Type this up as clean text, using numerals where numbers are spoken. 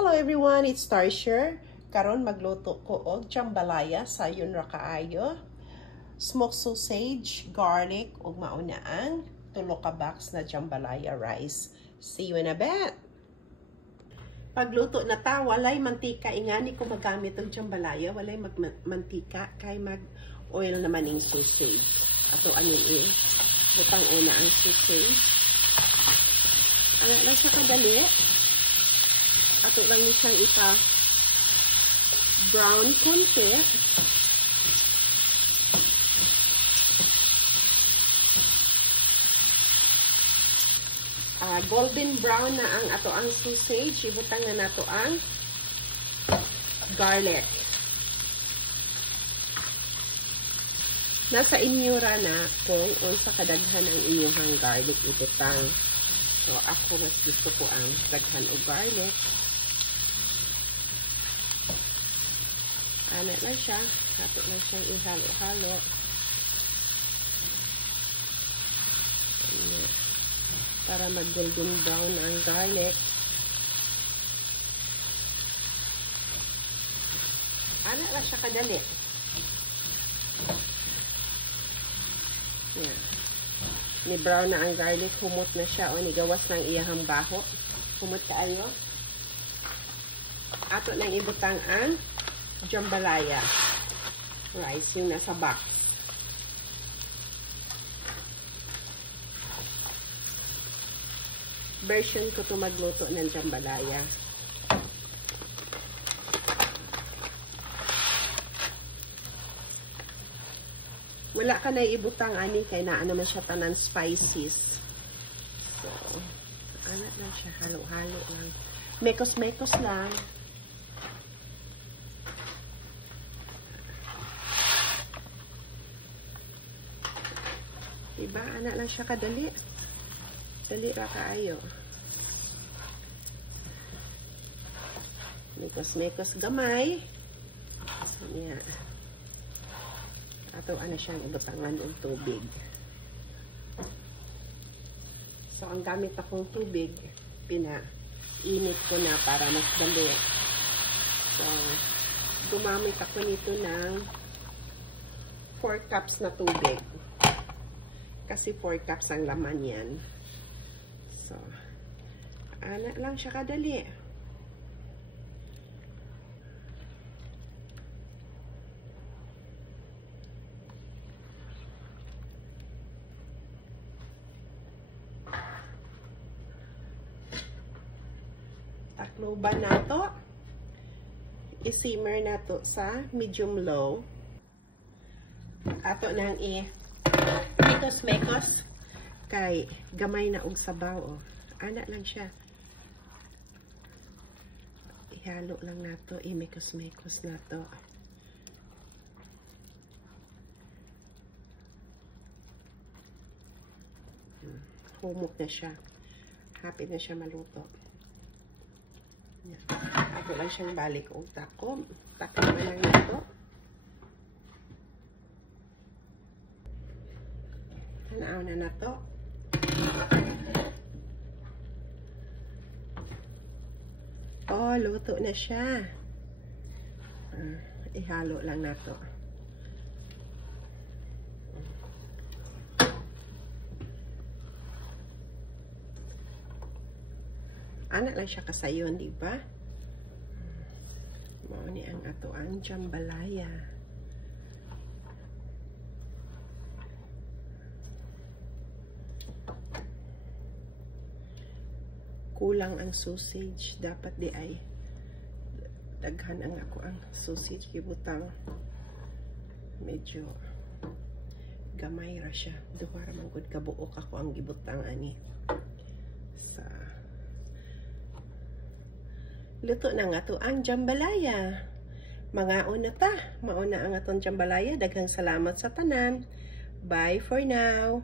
Hello everyone, it's Tarsher. Karon magluto ko og jambalaya sa yun ra kaayo. Smoked sausage, garlic ug mauna ang tulo ka box na jambalaya rice. See you in a bit. Pagluto na ta, walay mantika. Ingani ko magamit og jambalaya, walay mantika kay mag-oil naman yung sausage. Ato anin butang una ang sausage. Ang lang siya kadali. Ato lang niya siyang brown konti. Golden brown na ang ato ang sausage. Ibutang na nato ang garlic. Nasa inyo ra na kung unsa kadaghan ang inyong garlic ibutang. So ako mas gusto ko ang daghan og garlic. Ano lang siya. Ato lang siyang ihalo-halo. Para mag-golden brown ang garlic. Ano lang siya kadali. Yan. Ni-brown na ang garlic. Humot na siya. O, nigawas ng iyahang baho. Humot kaayo. Ato nang ibutang ang jambalaya rice, yung nasa box. Version ko to magluto ng jambalaya. Wala ka na ibutang ani kay naa naman siya tanan spices. So, ano lang siya, halo-halo lang. Mekos-mekos lang. Diba? Anak lang siya kadali. Dali ra kaayo. Mekos-mekos gamay. Yan. Ato ana siyang ibutangan og tubig. So, ang gamit akong tubig, pinainit ko na para mas dali. So, gumamit ako nito ng 4 cups na tubig. Kasi 4 cups ang laman yan. So, anak lang siya kadali. Takloban na to. I-simmer na to sa medium low. Ato nang mekos-mekos kay gamay na og sabaw. Oh. Ana lang siya. Ihalo lang nato, mekos-mekos nato. Humok na siya. Happy na siya maluto. Ako lang siyang balik og takom. Takom na lang nato. Tanaw na to. Oh, luto na siya. Ihalo lang na to. Anak lang siya kasayon, di ba? Mao ni ang ato ang jambalaya. Kulang ang sausage, dapat di ay daghan ang ako ang sausage gibutang medyo gamay ra siya. Duha ra man gud kabuok ako ang gibutang ani sa luto na nga to ang jambalaya. Mangaon na ta, mauna ang atong jambalaya. Daghang salamat sa tanan. Bye for now.